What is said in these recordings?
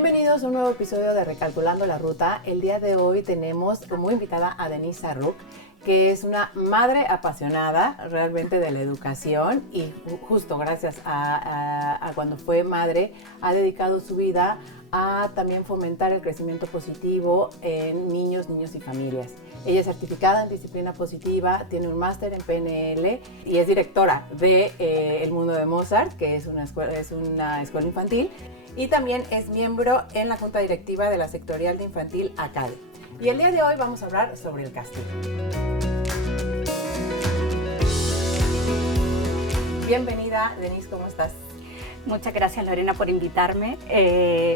Bienvenidos a un nuevo episodio de Recalculando la Ruta. El día de hoy tenemos como invitada a Denise Sarruch, que es una madre apasionada realmente de la educación y justo gracias a cuando fue madre ha dedicado su vida a también fomentar el crecimiento positivo en niños y familias. Ella es certificada en disciplina positiva, tiene un máster en PNL y es directora de El Mundo de Mozart, que es una escuela infantil, y también es miembro en la junta directiva de la sectorial de Infantil Academy. Y el día de hoy vamos a hablar sobre el castigo. Bienvenida, Denise, ¿cómo estás? Muchas gracias, Lorena, por invitarme.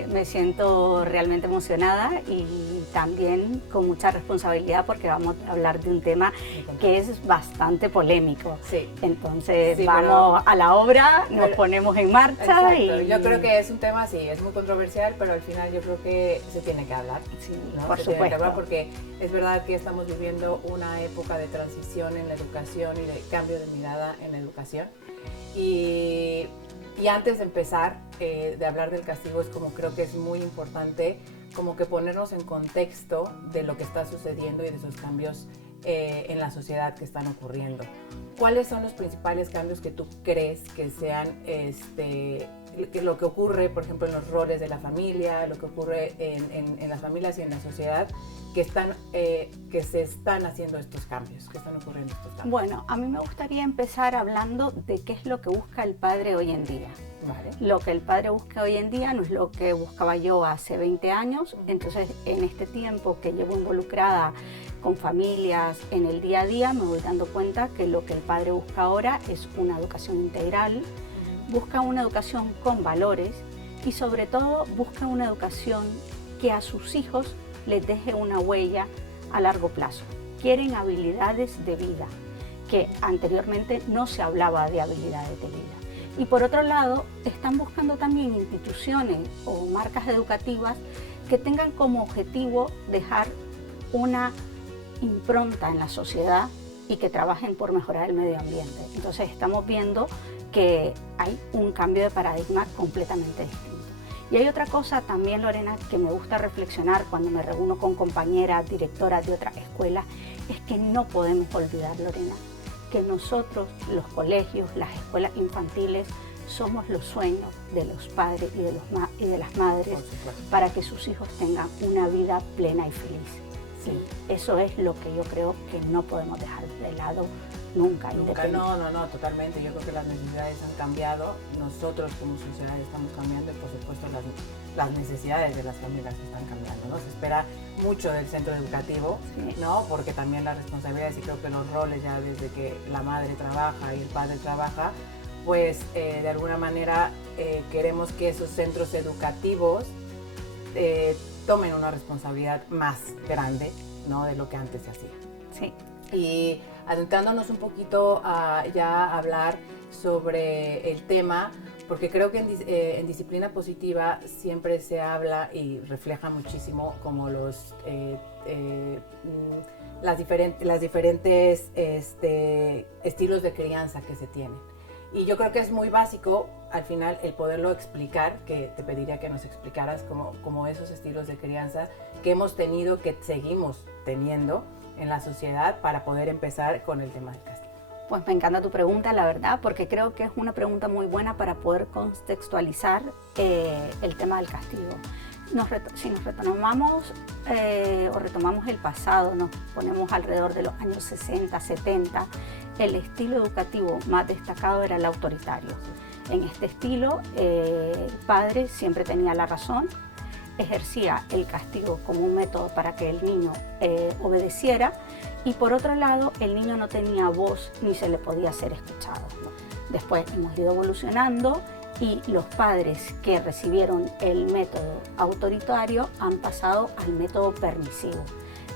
Me siento realmente emocionada y también con mucha responsabilidad porque vamos a hablar de un tema que es bastante polémico. Sí. Entonces vamos a la obra, nos ponemos en marcha. Exacto. Yo creo que es un tema, sí, es muy controversial, pero al final yo creo que se tiene que hablar. Sí, ¿no? por se supuesto. Tiene que hablar porque es verdad que estamos viviendo una época de transición en la educación y de cambio de mirada en la educación. Y antes de empezar de hablar del castigo, es como creo que es muy importante como que ponernos en contexto de lo que está sucediendo y de esos cambios en la sociedad que están ocurriendo. ¿Cuáles son los principales cambios que tú crees que sean lo que ocurre, por ejemplo, en los roles de la familia, lo que ocurre en las familias y en la sociedad, que se están haciendo estos cambios, que están ocurriendo estos cambios? Bueno, a mí me gustaría empezar hablando de qué es lo que busca el padre hoy en día. Vale. Lo que el padre busca hoy en día no es lo que buscaba yo hace 20 años, entonces en este tiempo que llevo involucrada con familias en el día a día me voy dando cuenta que lo que el padre busca ahora es una educación integral, busca una educación con valores y sobre todo busca una educación que a sus hijos les deje una huella a largo plazo. Quieren habilidades de vida, que anteriormente no se hablaba de habilidades de vida. Y por otro lado, están buscando también instituciones o marcas educativas que tengan como objetivo dejar una impronta en la sociedad y que trabajen por mejorar el medio ambiente. Entonces estamos viendo que hay un cambio de paradigma completamente distinto. Y hay otra cosa también, Lorena, que me gusta reflexionar cuando me reúno con compañeras, directoras de otras escuelas, es que no podemos olvidar, Lorena, que nosotros, los colegios, las escuelas infantiles, somos los sueños de los padres y de las madres para que sus hijos tengan una vida plena y feliz. Sí, eso es lo que yo creo que no podemos dejar de lado nunca. No, totalmente. Yo creo que las necesidades han cambiado, nosotros como sociedad estamos cambiando y por supuesto las necesidades de las familias están cambiando, ¿no? Se espera mucho del centro educativo, sí, ¿no? Porque también las responsabilidades y creo que los roles ya desde que la madre trabaja y el padre trabaja, pues de alguna manera queremos que esos centros educativos tomen una responsabilidad más grande, ¿no? De lo que antes se hacía. Sí. Y adentrándonos un poquito a ya hablar sobre el tema, porque creo que en disciplina positiva siempre se habla y refleja muchísimo como las diferentes estilos de crianza que se tienen. Y yo creo que es muy básico al final el poderlo explicar, que te pediría que nos explicaras como esos estilos de crianza que hemos tenido, que seguimos teniendo en la sociedad para poder empezar con el tema del castigo. Pues me encanta tu pregunta, la verdad, porque creo que es una pregunta muy buena para poder contextualizar el tema del castigo. Si nos retomamos el pasado, nos ponemos alrededor de los años 60, 70, el estilo educativo más destacado era el autoritario. En este estilo, el padre siempre tenía la razón, ejercía el castigo como un método para que el niño obedeciera y por otro lado el niño no tenía voz ni se le podía ser escuchado. Después hemos ido evolucionando y los padres que recibieron el método autoritario han pasado al método permisivo.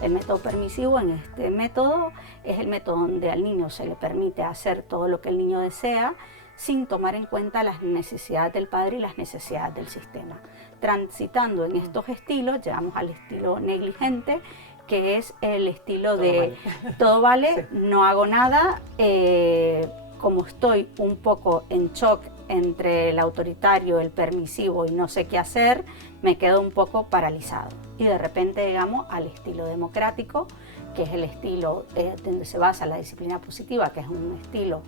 El método permisivo en este método es el método donde al niño se le permite hacer todo lo que el niño desea sin tomar en cuenta las necesidades del padre y las necesidades del sistema. Transitando en estos estilos, llegamos al estilo negligente, que es el estilo de todo vale, no hago nada, como estoy un poco en shock entre el autoritario, el permisivo y no sé qué hacer, me quedo un poco paralizado. Y de repente llegamos al estilo democrático, que es el estilo donde se basa la disciplina positiva, que es un estilo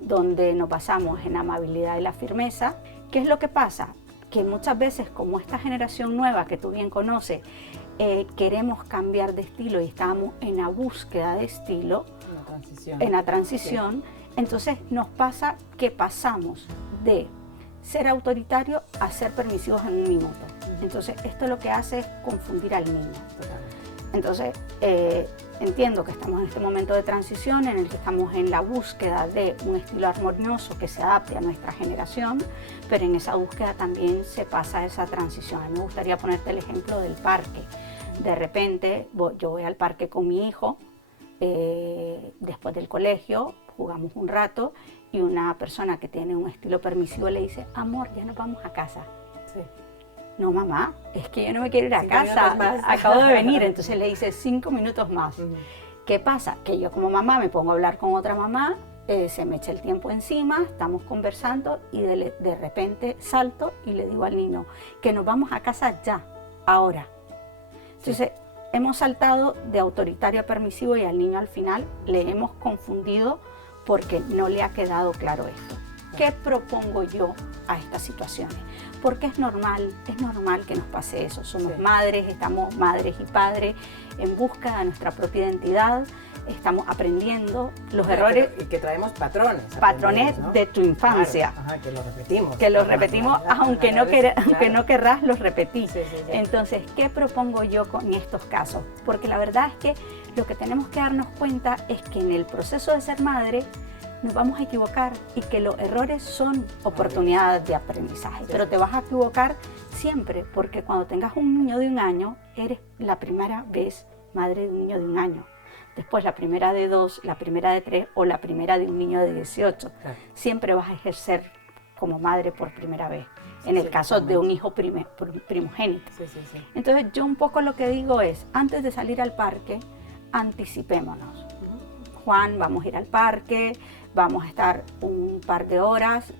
donde nos basamos en la amabilidad y la firmeza. ¿Qué es lo que pasa? Que muchas veces, como esta generación nueva que tú bien conoces, queremos cambiar de estilo y estamos en la búsqueda de estilo, en la transición, sí. Entonces nos pasa que pasamos de ser autoritario a ser permisivos en un minuto. Entonces esto lo que hace es confundir al niño. Entonces entiendo que estamos en este momento de transición en el que estamos en la búsqueda de un estilo armonioso que se adapte a nuestra generación, pero en esa búsqueda también se pasa esa transición. A mí me gustaría ponerte el ejemplo del parque. De repente yo voy al parque con mi hijo, después del colegio, jugamos un rato y una persona que tiene un estilo permisivo le dice, amor, ya nos vamos a casa. Sí. No, mamá, es que yo no me quiero ir a casa, acabo de venir. Entonces le dice 5 minutos más. ¿Qué pasa? Que yo como mamá me pongo a hablar con otra mamá, se me echa el tiempo encima, estamos conversando y de repente salto y le digo al niño que nos vamos a casa ya, ahora. Entonces hemos saltado de autoritario a permisivo y al niño al final le hemos confundido porque no le ha quedado claro esto. ¿Qué propongo yo a estas situaciones? Porque es normal que nos pase eso. Somos madres, estamos madres y padres en busca de nuestra propia identidad, estamos aprendiendo los errores. Y que traemos patrones. ¿No? De tu infancia. Claro, ajá, que los repetimos. Que los repetimos, aunque no querrás, los repetís. Sí. Entonces, ¿qué propongo yo con estos casos? Porque la verdad es que lo que tenemos que darnos cuenta es que en el proceso de ser madre, nos vamos a equivocar y que los errores son oportunidades de aprendizaje, pero te vas a equivocar siempre, porque cuando tengas un niño de 1 año, eres la primera vez madre de un niño de 1 año, después la primera de 2, la primera de 3 o la primera de un niño de 18. Siempre vas a ejercer como madre por primera vez, en el caso de un hijo primogénito. Entonces yo un poco lo que digo es, antes de salir al parque, anticipémonos. Juan, vamos a ir al parque, vamos a estar un par de horas,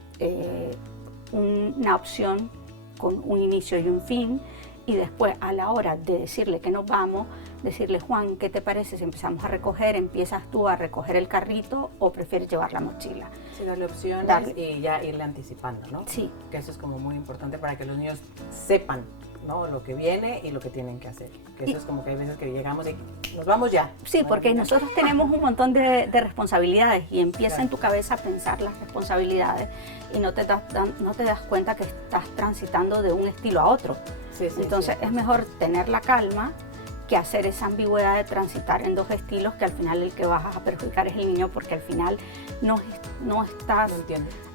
una opción con un inicio y un fin, y después a la hora de decirle que nos vamos, decirle, Juan, ¿qué te parece si empezamos a recoger? ¿Empiezas tú a recoger el carrito o prefieres llevar la mochila? Sí, darle opciones y ya irle anticipando, ¿no? Sí. Que eso es como muy importante para que los niños sepan, ¿no? Lo que viene y lo que tienen que hacer. Que eso es como que hay veces que llegamos y nos vamos ya. Sí, porque nosotros tenemos un montón de responsabilidades y empieza en tu cabeza a pensar las responsabilidades y no te das cuenta que estás transitando de un estilo a otro. Entonces es mejor tener la calma que hacer esa ambigüedad de transitar en 2 estilos, que al final el que vas a perjudicar es el niño, porque al final no estás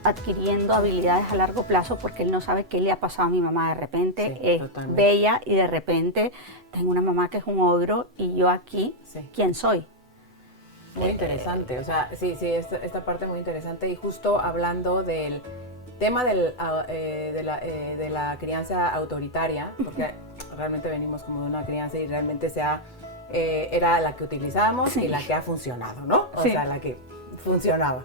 adquiriendo habilidades a largo plazo, porque él no sabe qué le ha pasado a mi mamá. De repente es bella y de repente tengo una mamá que es un ogro y yo aquí, ¿quién soy? Muy interesante, o sea, esta parte muy interesante, y justo hablando del tema de la crianza autoritaria, porque realmente venimos como de una crianza y realmente era la que utilizábamos y la que ha funcionado, ¿no? O sea, la que funcionaba.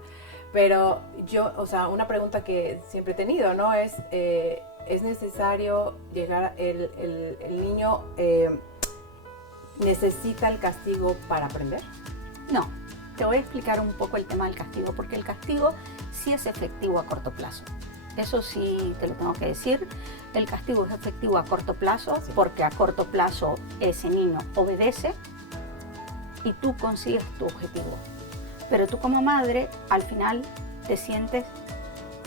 Pero yo, o sea, una pregunta que siempre he tenido, ¿no? ¿Es necesario llegar, el niño necesita el castigo para aprender? No, te voy a explicar un poco el tema del castigo, porque el castigo sí es efectivo a corto plazo. Eso sí te lo tengo que decir. El castigo es efectivo a corto plazo porque a corto plazo ese niño obedece y tú consigues tu objetivo. Pero tú como madre al final te sientes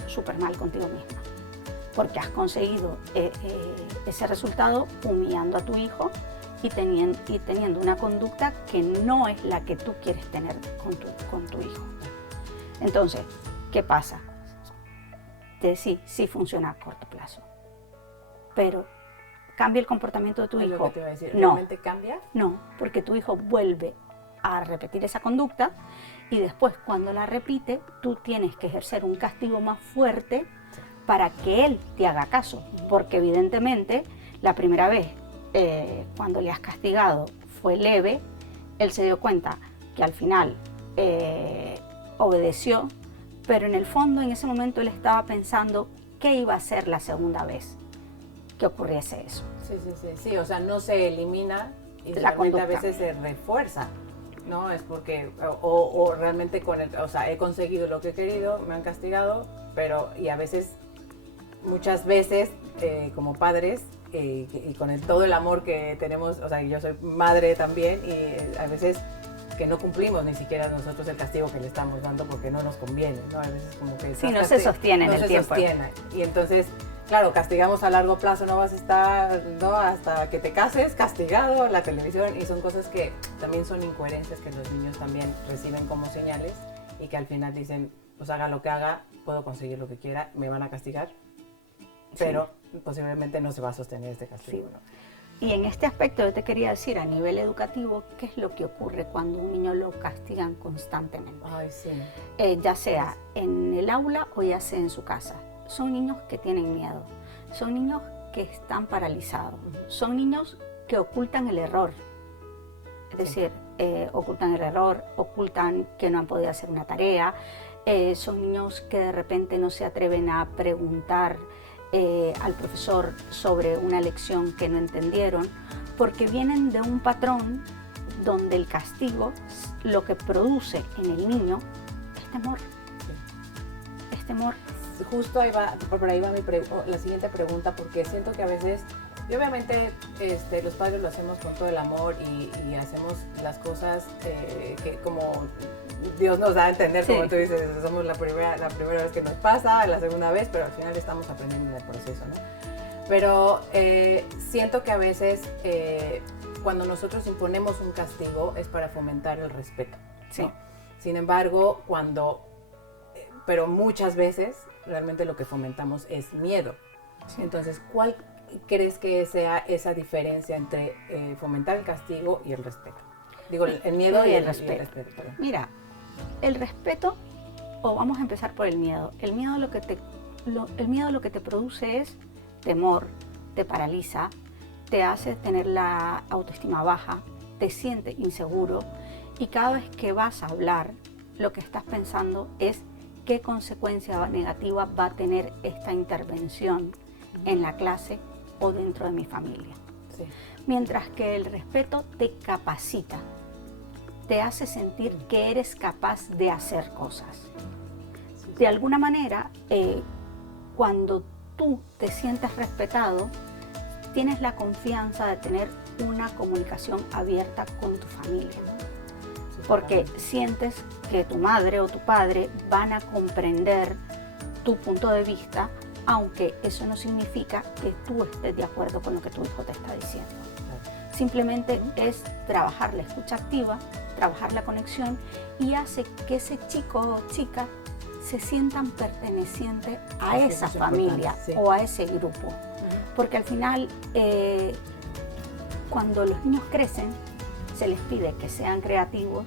súper mal contigo misma porque has conseguido ese resultado humillando a tu hijo y teniendo una conducta que no es la que tú quieres tener con tu hijo. Entonces, ¿qué pasa? Sí funciona a corto plazo, pero ¿cambia el comportamiento de tu hijo? Lo que te iba a decir. No. ¿Realmente cambia? No, porque tu hijo vuelve a repetir esa conducta y después cuando la repite, tú tienes que ejercer un castigo más fuerte para que él te haga caso, porque evidentemente la primera vez cuando le has castigado fue leve, él se dio cuenta que al final obedeció, pero en el fondo en ese momento él estaba pensando qué iba a hacer la segunda vez que ocurriese eso. Sí, o sea, no se elimina y La realmente conducta. a veces se refuerza, ¿no? Es porque, o realmente o sea, he conseguido lo que he querido, me han castigado, pero, y a veces, muchas veces, como padres, y con todo el amor que tenemos, o sea, yo soy madre también, y a veces que no cumplimos ni siquiera nosotros el castigo que le estamos dando porque no nos conviene, ¿no? A veces como que... Sí, no se sostiene en el tiempo. Y entonces, claro, castigamos a largo plazo, no vas a estar, ¿no? Hasta que te cases, castigado, la televisión, y son cosas que también son incoherencias que los niños también reciben como señales y que al final dicen, pues haga lo que haga, puedo conseguir lo que quiera, me van a castigar, pero posiblemente no se va a sostener este castigo, Sí. ¿no? Y en este aspecto yo te quería decir a nivel educativo, ¿qué es lo que ocurre cuando un niño lo castigan constantemente? Ay, sí. Ya sea en el aula o ya sea en su casa. Son niños que tienen miedo, son niños que están paralizados, son niños que ocultan el error. Es decir, ocultan el error, ocultan que no han podido hacer una tarea, son niños que de repente no se atreven a preguntar al profesor sobre una lección que no entendieron, porque vienen de un patrón donde el castigo lo que produce en el niño es temor. Sí. Es temor. Justo ahí va, por ahí va la siguiente pregunta, porque siento que a veces, y obviamente los padres lo hacemos con todo el amor y hacemos las cosas que como Dios nos da a entender, Sí. como tú dices, somos la primera vez que nos pasa, la segunda vez, pero al final estamos aprendiendo en el proceso, ¿no? Pero siento que a veces cuando nosotros imponemos un castigo es para fomentar el respeto, ¿no? Sí. Sin embargo, pero muchas veces realmente lo que fomentamos es miedo. Sí. Entonces, ¿cuál crees que sea esa diferencia entre fomentar el castigo y el respeto? Digo, el miedo y el respeto. Perdón. Mira, el respeto, o vamos a empezar por el miedo. El miedo lo que te produce es temor, te paraliza, te hace tener la autoestima baja, te sientes inseguro y cada vez que vas a hablar, lo que estás pensando es qué consecuencia negativa va a tener esta intervención en la clase o dentro de mi familia. Sí. Mientras que el respeto te capacita, te hace sentir que eres capaz de hacer cosas. De alguna manera, cuando tú te sientes respetado, tienes la confianza de tener una comunicación abierta con tu familia. Porque sientes que tu madre o tu padre van a comprender tu punto de vista, aunque eso no significa que tú estés de acuerdo con lo que tu hijo te está diciendo. Simplemente es trabajar la escucha activa, trabajar la conexión y hace que ese chico o chica se sientan pertenecientes a esa familia, sí, o a ese grupo. Porque al final, cuando los niños crecen, se les pide que sean creativos,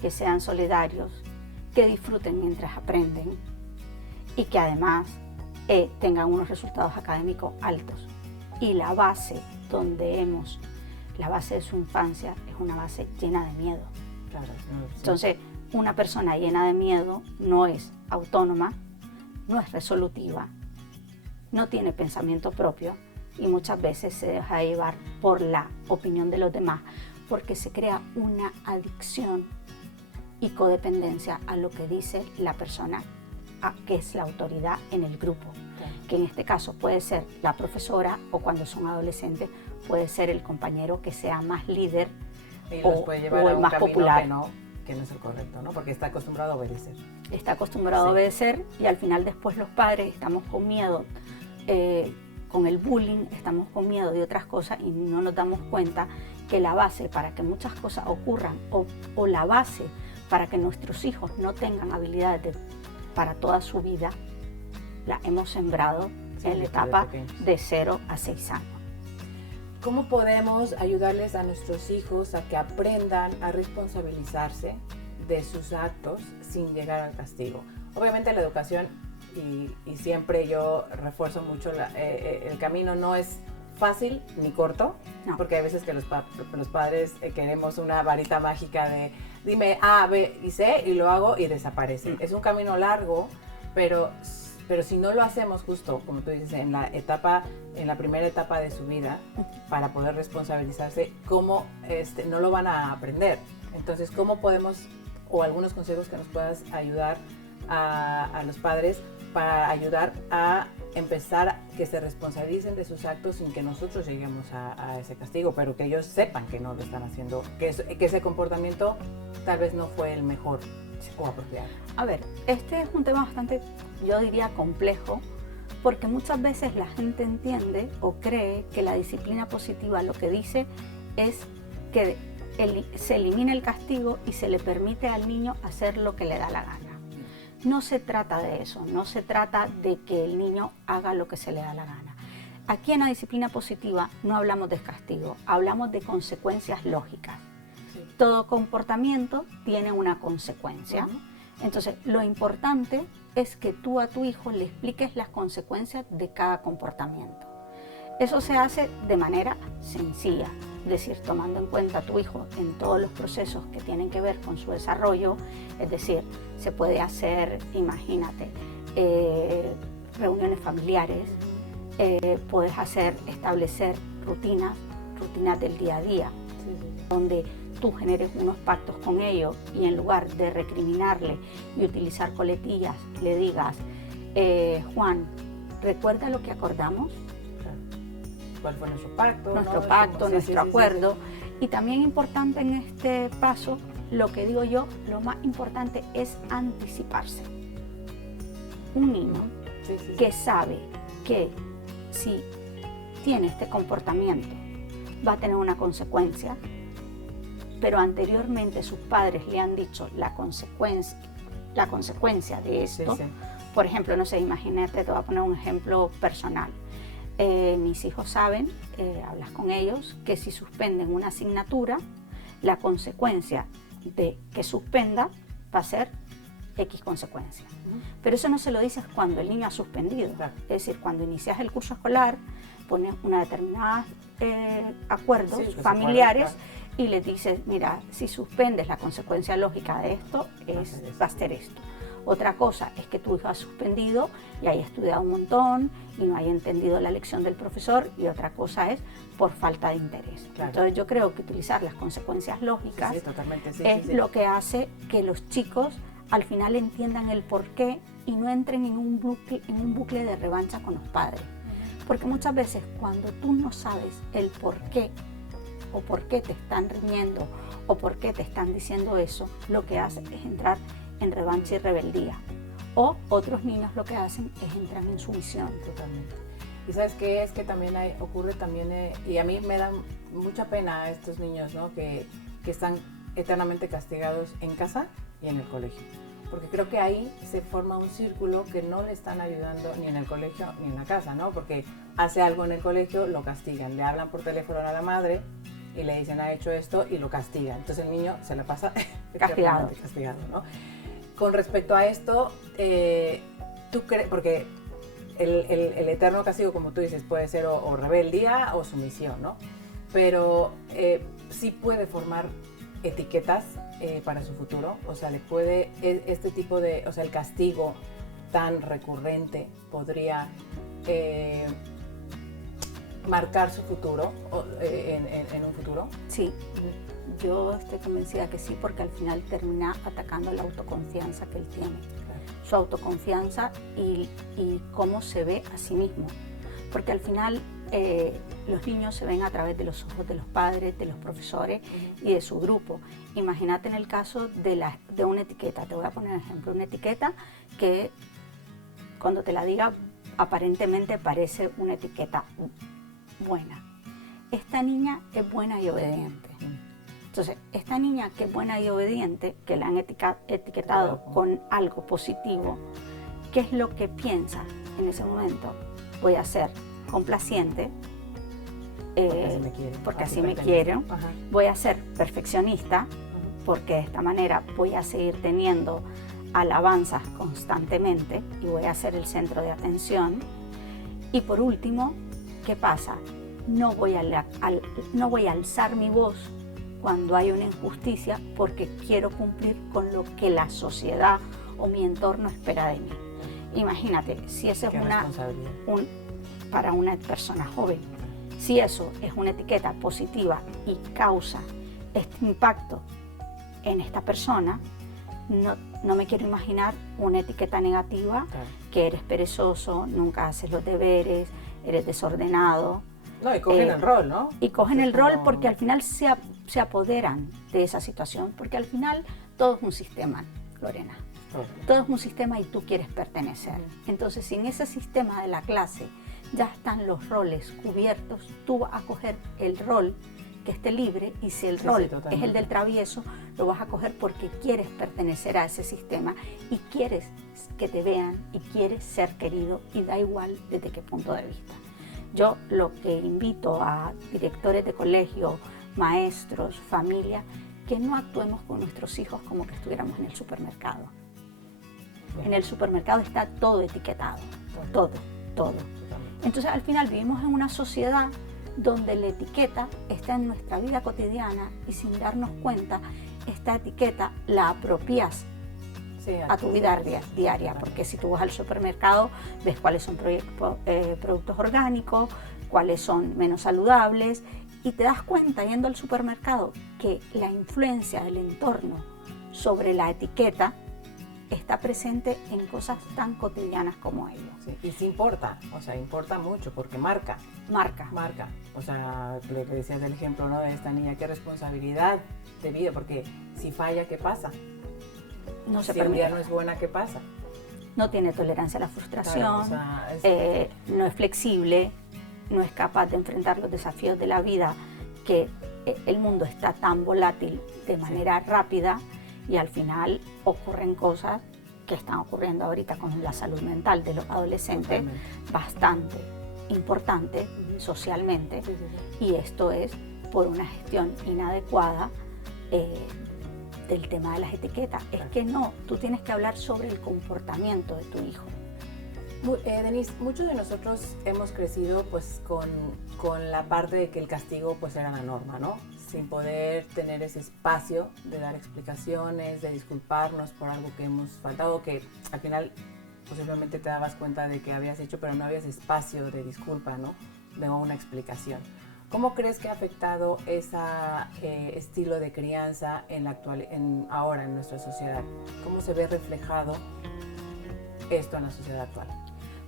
que sean solidarios, que disfruten mientras aprenden y que además tengan unos resultados académicos altos. Y la base la base de su infancia es una base llena de miedo. Claro, sí. Entonces, una persona llena de miedo no es autónoma, no es resolutiva, no tiene pensamiento propio y muchas veces se deja llevar por la opinión de los demás porque se crea una adicción y codependencia a lo que dice la persona que es la autoridad en el grupo, que en este caso puede ser la profesora o cuando son adolescentes puede ser el compañero que sea más líder y los puede llevar o a el un más camino popular. Que no es el correcto, ¿no? Porque está acostumbrado a obedecer. Está acostumbrado a obedecer y al final después los padres estamos con miedo, con el bullying, estamos con miedo de otras cosas y no nos damos cuenta que la base para que muchas cosas ocurran o la base para que nuestros hijos no tengan habilidades para toda su vida, la hemos sembrado en la etapa de 0 a 6 años. ¿Cómo podemos ayudarles a nuestros hijos a que aprendan a responsabilizarse de sus actos sin llegar al castigo? Obviamente la educación, y siempre yo refuerzo mucho, el camino no es fácil ni corto, no. Porque hay veces que los padres queremos una varita mágica de dime A, B y C y lo hago y desaparece. Es un camino largo, pero si no lo hacemos justo, como tú dices, en la primera etapa de su vida, para poder responsabilizarse, ¿cómo no lo van a aprender? Entonces, ¿cómo podemos, o algunos consejos que nos puedas ayudar a los padres para ayudar a empezar a que se responsabilicen de sus actos sin que nosotros lleguemos a ese castigo, pero que ellos sepan que no lo están haciendo, que ese comportamiento tal vez no fue el mejor o apropiado? A ver, este es un tema bastante, yo diría, complejo, porque muchas veces la gente entiende o cree que la disciplina positiva lo que dice es que se elimina el castigo y se le permite al niño hacer lo que le da la gana. No se trata de eso, no se trata de que el niño haga lo que se le da la gana. Aquí en la disciplina positiva no hablamos de castigo, hablamos de consecuencias lógicas. Sí. Todo comportamiento tiene una consecuencia. Entonces, lo importante es que tú a tu hijo le expliques las consecuencias de cada comportamiento. Eso se hace de manera sencilla, es decir, tomando en cuenta a tu hijo en todos los procesos que tienen que ver con su desarrollo, es decir, se puede hacer, imagínate, reuniones familiares, puedes establecer rutinas del día a día, donde tú generes unos pactos con ellos y en lugar de recriminarle y utilizar coletillas, le digas, Juan, ¿recuerda lo que acordamos? ¿Cuál fue nuestro pacto? Nuestro pacto, nuestro acuerdo. Y también importante en este paso, lo que digo yo, lo más importante es anticiparse. Un niño que sabe que si tiene este comportamiento va a tener una consecuencia, pero anteriormente sus padres le han dicho la consecuencia de esto. Por ejemplo, no sé, imagínate, te voy a poner un ejemplo personal. Mis hijos saben, hablas con ellos, que si suspenden una asignatura, la consecuencia de que suspenda va a ser X consecuencia. Pero eso no se lo dices cuando el niño ha suspendido. Es decir, cuando inicias el curso escolar, pones una determinada acuerdos familiares y les dices, mira, si suspendes, la consecuencia lógica de esto va a ser esto. Otra cosa es que tu hijo ha suspendido y haya estudiado un montón y no haya entendido la lección del profesor, y otra cosa es por falta de interés. Claro. Entonces yo creo que utilizar las consecuencias lógicas es lo que hace que los chicos al final entiendan el porqué y no entren en un bucle de revancha con los padres. Porque muchas veces cuando tú no sabes el porqué o por qué te están riñendo o por qué te están diciendo eso, lo que hace es entrar en revancha y rebeldía. O otros niños lo que hacen es entrar en sumisión. Totalmente. Y ¿sabes qué? Es que también ocurre también, y a mí me da mucha pena a estos niños, ¿no? que están eternamente castigados en casa y en el colegio. Porque creo que ahí se forma un círculo que no le están ayudando ni en el colegio ni en la casa, ¿no? Porque hace algo en el colegio, lo castigan, le hablan por teléfono a la madre y le dicen, ha hecho esto, y lo castigan. Entonces el niño se la pasa castigado, ¿no? Con respecto a esto, ¿tú crees? Porque el eterno castigo, como tú dices, puede ser o rebeldía o sumisión, ¿no? Pero sí puede formar etiquetas para su futuro, o sea, le puede, este tipo de, o sea, el castigo tan recurrente podría marcar su futuro en un futuro. Sí. Yo estoy convencida que sí, porque al final termina atacando la autoconfianza que él tiene. Claro. Su autoconfianza y cómo se ve a sí mismo. Porque al final los niños se ven a través de los ojos de los padres, de los profesores y de su grupo. Imagínate en el caso de una etiqueta. Te voy a poner un ejemplo. Una etiqueta que cuando te la diga aparentemente parece una etiqueta buena. Esta niña es buena y obediente. Entonces, esta niña que es buena y obediente, que la han etiquetado con algo positivo, ¿qué es lo que piensa en ese momento? Voy a ser complaciente, porque así me quieren. Voy a ser perfeccionista, porque de esta manera voy a seguir teniendo alabanzas constantemente y voy a ser el centro de atención. Y por último, ¿qué pasa? No voy a alzar mi voz cuando hay una injusticia porque quiero cumplir con lo que la sociedad o mi entorno espera de mí. Imagínate, si eso es para una persona joven, si eso es una etiqueta positiva y causa este impacto en esta persona, no me quiero imaginar una etiqueta negativa, claro, que eres perezoso, nunca haces los deberes, eres desordenado. No, y cogen el rol, ¿no? Y cogen el rol porque al final se apoderan de esa situación, porque al final todo es un sistema, Lorena. Todo es un sistema y tú quieres pertenecer. Entonces, si en ese sistema de la clase ya están los roles cubiertos, tú vas a coger el rol que esté libre, y si el rol es el del travieso, lo vas a coger porque quieres pertenecer a ese sistema y quieres que te vean y quieres ser querido, y da igual desde qué punto de vista. Yo lo que invito a directores de colegio, maestros, familia, que no actuemos con nuestros hijos como que estuviéramos en el supermercado. En el supermercado está todo etiquetado, todo. Entonces al final vivimos en una sociedad donde la etiqueta está en nuestra vida cotidiana y sin darnos cuenta, esta etiqueta la apropias a tu vida diaria, porque si tú vas al supermercado ves cuáles son productos orgánicos, cuáles son menos saludables, y te das cuenta yendo al supermercado que la influencia del entorno sobre la etiqueta está presente en cosas tan cotidianas como ello. Sí, y sí importa, o sea, importa mucho porque marca. O sea, lo que decías del ejemplo, ¿no?, de esta niña, qué responsabilidad de vida, porque si falla, ¿qué pasa? No se si permite. el día no es buena, ¿qué pasa? No tiene tolerancia a la frustración, claro, no es flexible, no es capaz de enfrentar los desafíos de la vida, que el mundo está tan volátil de manera rápida, y al final ocurren cosas que están ocurriendo ahorita con la salud mental de los adolescentes, bastante importante socialmente, y esto es por una gestión inadecuada del tema de las etiquetas. Es que no, tú tienes que hablar sobre el comportamiento de tu hijo. Denise, muchos de nosotros hemos crecido pues con la parte de que el castigo pues era la norma, ¿no? Sin poder tener ese espacio de dar explicaciones, de disculparnos por algo que hemos faltado, que al final posiblemente te dabas cuenta de que habías hecho, pero no habías espacio de disculpa, ¿no?, de una explicación. ¿Cómo crees que ha afectado ese estilo de crianza ahora en nuestra sociedad? ¿Cómo se ve reflejado esto en la sociedad actual?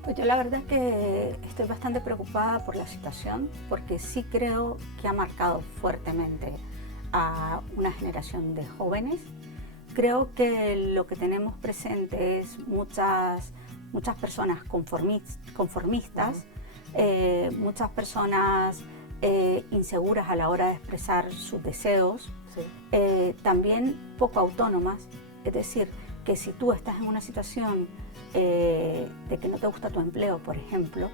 Pues yo la verdad es que estoy bastante preocupada por la situación, porque sí creo que ha marcado fuertemente a una generación de jóvenes. Creo que lo que tenemos presente es muchas personas conformistas, muchas personas inseguras a la hora de expresar sus deseos, también poco autónomas, es decir, que si tú estás en una situación de que no te gusta tu empleo, por ejemplo,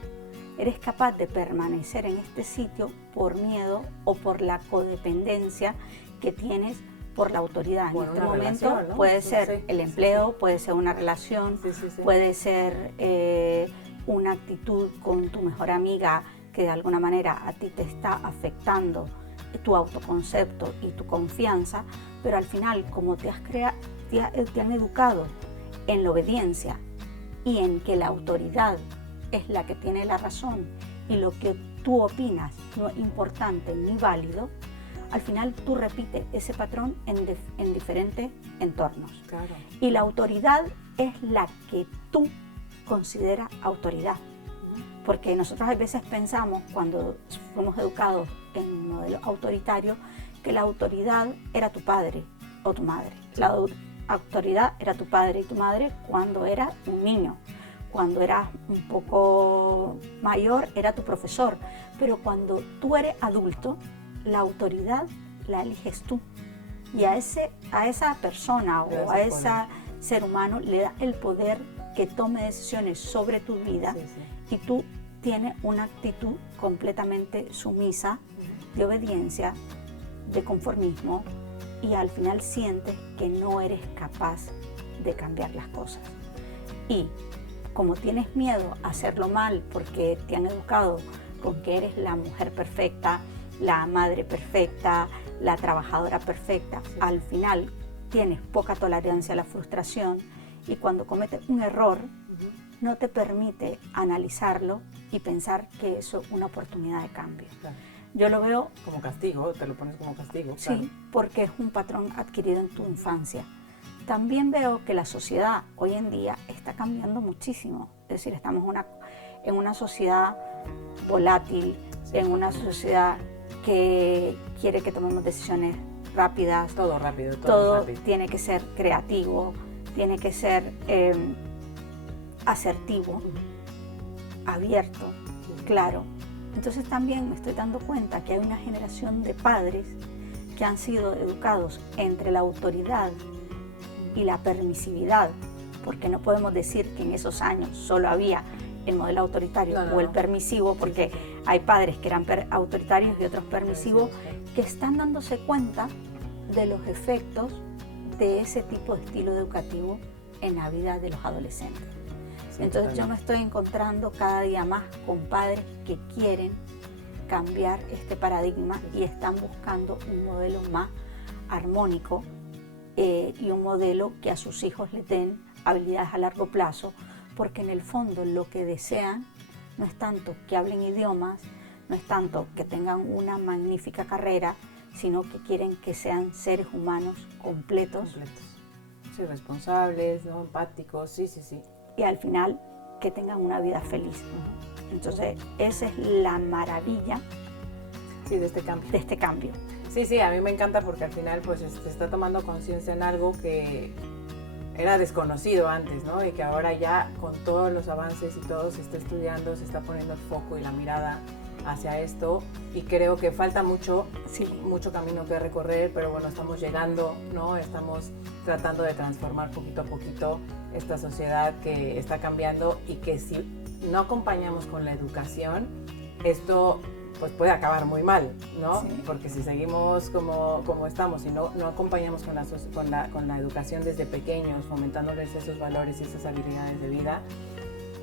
eres capaz de permanecer en este sitio por miedo o por la codependencia que tienes por la autoridad. En este momento relación, ¿no? Puede ser el empleo, puede ser una relación, puede ser una actitud con tu mejor amiga que de alguna manera a ti te está afectando tu autoconcepto y tu confianza, pero al final, como te han educado en la obediencia y en que la autoridad es la que tiene la razón y lo que tú opinas no es importante ni válido, al final tú repites ese patrón en diferentes entornos. Claro. Y la autoridad es la que tú consideras autoridad. Porque nosotros a veces pensamos, cuando fuimos educados en un modelo autoritario, que la autoridad era tu padre o tu madre. La autoridad era tu padre y tu madre cuando eras un niño. Cuando eras un poco mayor era tu profesor. Pero cuando tú eres adulto, la autoridad la eliges tú. Y a esa persona o a ese ser humano le da el poder que tome decisiones sobre tu vida, y tú tienes una actitud completamente sumisa, de obediencia, de conformismo, y al final sientes que no eres capaz de cambiar las cosas. Y como tienes miedo a hacerlo mal porque te han educado con que eres la mujer perfecta, la madre perfecta, la trabajadora perfecta. Sí. Al final tienes poca tolerancia a la frustración y cuando cometes un error no te permite analizarlo y pensar que eso es una oportunidad de cambio. Claro. Yo lo veo Como castigo, te lo pones como castigo. sí, Claro. porque es un patrón adquirido en tu infancia. También veo que la sociedad hoy en día está cambiando muchísimo. Es decir, estamos en una sociedad volátil, Sí. en una sociedad que quiere que tomemos decisiones rápidas. Todo rápido, Todo rápido. tiene que ser creativo, tiene que ser asertivo, abierto, claro. Entonces también me estoy dando cuenta que hay una generación de padres que han sido educados entre la autoridad y la permisividad, porque no podemos decir que en esos años solo había el modelo autoritario o el permisivo, porque hay padres que eran autoritarios y otros permisivos, que están dándose cuenta de los efectos de ese tipo de estilo educativo en la vida de los adolescentes. Sí, entonces totalmente. yo me estoy encontrando cada día más con padres que quieren cambiar este paradigma y están buscando un modelo más armónico y un modelo que a sus hijos les den habilidades a largo plazo, porque en el fondo lo que desean no es tanto que hablen idiomas, no es tanto que tengan una magnífica carrera, sino que quieren que sean seres humanos completos. Sí, responsables, ¿no? Empáticos, sí. Y al final que tengan una vida feliz. Entonces esa es la maravilla sí, de este cambio. Sí, a mí me encanta porque al final pues se está tomando conciencia en algo que era desconocido antes, ¿no? Y que ahora ya con todos los avances y todo se está estudiando, se está poniendo el foco y la mirada hacia esto, y creo que falta mucho camino que recorrer, pero bueno, estamos llegando, ¿no? Estamos tratando de transformar poquito a poquito esta sociedad que está cambiando, y que si no acompañamos con la educación, esto pues puede acabar muy mal, ¿no? Sí. Porque si seguimos como estamos y no acompañamos con la educación desde pequeños, fomentándoles esos valores y esas habilidades de vida,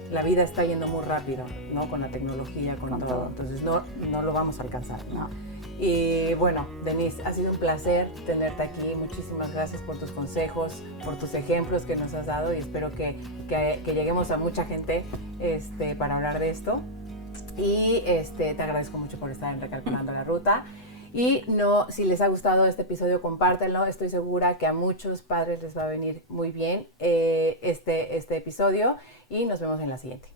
la vida está yendo muy rápido, ¿no? Con la tecnología, con todo. Entonces no lo vamos a alcanzar. No. Y bueno, Denise, ha sido un placer tenerte aquí. Muchísimas gracias por tus consejos, por tus ejemplos que nos has dado, y espero que lleguemos a mucha gente para hablar de esto. Y te agradezco mucho por estar en Recalculando la Ruta. Y si les ha gustado este episodio, compártanlo. Estoy segura que a muchos padres les va a venir muy bien este episodio, y nos vemos en la siguiente.